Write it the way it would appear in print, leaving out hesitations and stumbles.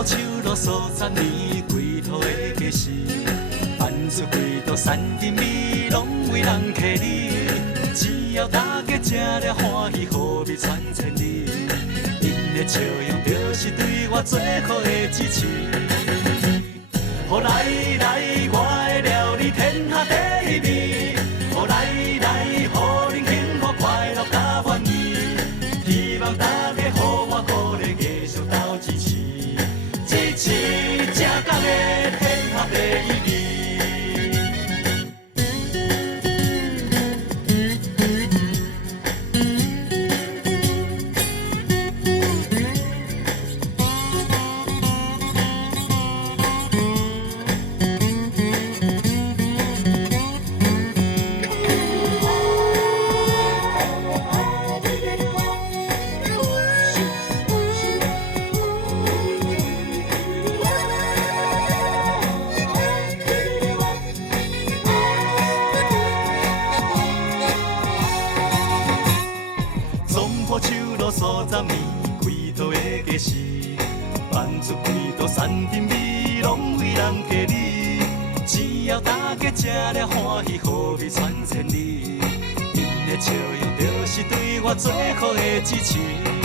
坡树路数十年，归途的家事，办出几道山珍味，拢为人客里。只要大家吃了欢喜，好味传千里。因的笑容，就是对我最好的支持。来来，我的料理天下第一味。来来，予恁幸福快乐甲满意。希望大家予我鼓励，继续斗支持，支持正港的天下第一味。吃了欢喜，好味传千里。因的笑容，就是对我最好的支持。